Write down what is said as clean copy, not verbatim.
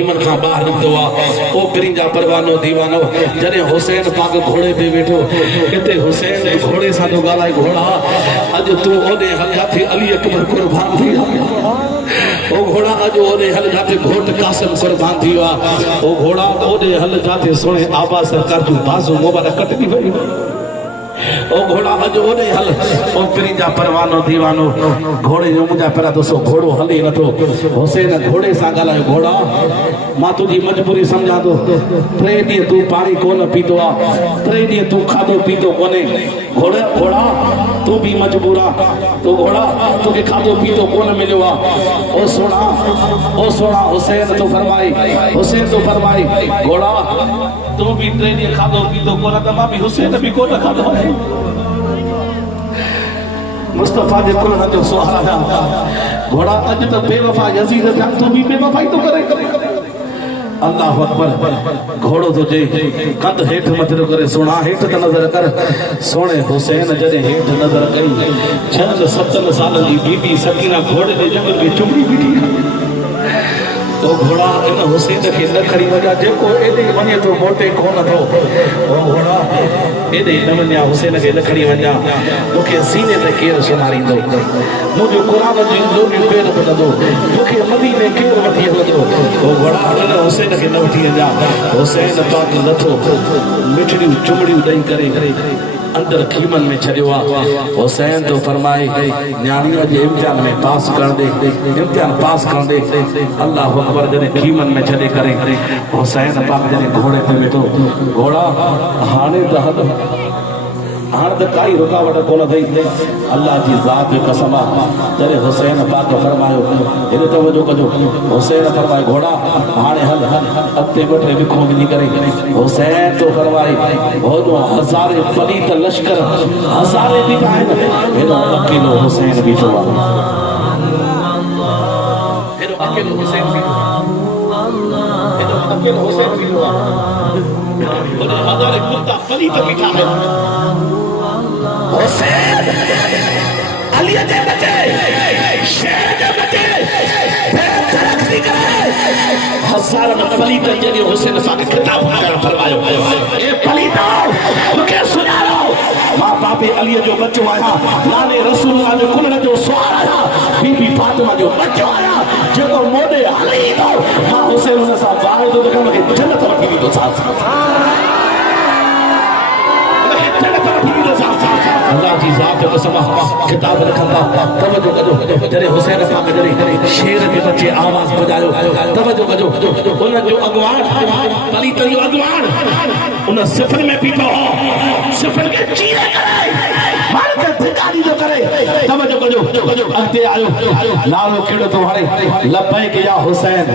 खीमन का बाहर निकतो आ ओ करी जा परवानो दीवानो जने हुसैन पाक घोड़े पे बैठो किते हुसैन घोड़े सा जो गाला घोड़ा अज तू ओने हल्का थी अली अकबर कुर्बान थी ओ घोड़ा अज ओने हल जाते घोट कासिम कुर्बान थी वा ओ घोड़ा ओने हल जाते सोने आबा सरकार तू बाजू मुबारक कट दी वई ओ घोड़ा अज ओने हल ओ करी जा परवानो दीवानो घोड़े जो मुजा परा दोसो घोड़ो हले न तो हुसैन घोड़े सा गाला घोड़ा मां तुझी मजबूरी समझा दो 3 दी तू पानी कोन पीतो आ 3 दी तू खादो पीतो कोने घोड़ा घोड़ा तू भी मजबूरा तो घोड़ा तुके खादो पीतो कोन मिलो आ ओ सोना हुसैन तो फरमाई घोड़ा तू भी 3 दी खादो पीतो कोन त मां भी हुसैन भी कोन खादो मुस्तफा दे कुल जो सुहारा घोड़ा अज तो बेवफा यजीद जान तू भी बेवफाई तो करे अल्लाह अकबर घोड़ो तो जे कंध हेठ मथरो करे सोना हेठ त नजर कर सोने हुसैन जदे हेठ नजर कई 6-7 साल की बीबी सकीना घोड़े दे जंगल में चुमड़ी बीठी तो घोड़ा इन हुसैन के न खड़ी वजा जेको एदे वने तो मोटे कोन थो ओ घोड़ा एदे न वन्या हुसैन के न खड़ी वजा तोके सीने ते केर सुमारींदो मुजो कुरान जी लोरी पेर बददो तोके मदीने केर वठी हलदो ओ घोड़ा इन हुसैन के न वठी वजा हुसैन पाक नथो मिठड़ी चुमड़ी दई करे अंदर खीमन में छड़ियो हुसैन तो फरमाए न्याणियों के इम्तिहान में पास कर दे अल्लाह अकबर जने खीमन में छड़े करे हुसैन पाक जने घोड़े पे बैठो घोड़ा हाने दहद हाण त काई रुकावट कोन थई अल्लाह जी जात जो कसम जने हुसैन पाक फरमायो इन तवजो कजो हुसैन फरमाए घोड़ा हाने हल अते बटे विखो वञी करे हुसैन तो फरमाए होदो हजारे पलीत लश्कर हजारे भी आहिनि हेॾो अकेलो हुसैन बीठो आहे हेॾो अकेलो हुसैन बीठो आहे हेॾो अकेलो हुसैन बीठो आहे होदो हजारे कुत्ता पलीत बीठा है हुसैन अली जे बचे शेर जे बचे बेतरक थी करे हजार पलीत जने हुसैन पाक खिताब फरमायो ए पलीतो मुके सुनारो मां बाबे अली जो बच्चो आया नाने रसूलुल्लाह जो कुल जो सवार आया बीबी फातिमा जो बच्चो आया जेको मोडे हली दो मां हुसैन उन सा बाहर तो देखो के जन्नत वठी दो साथ अल्लाह जी जात कसम किताब लिखंदा तवज्जो कजो जरे हुसैन पाक जरे शेर के बच्चे आवाज बजायो तवज्जो कजो उन जो अगवान पली तो अगवान उन सिफर में पीतो हो सिफर के चीरे करे मार के धिकारी जो करे तवज्जो कजो अते आयो नालो केड़ो तो हारे लब्बैक या हुसैन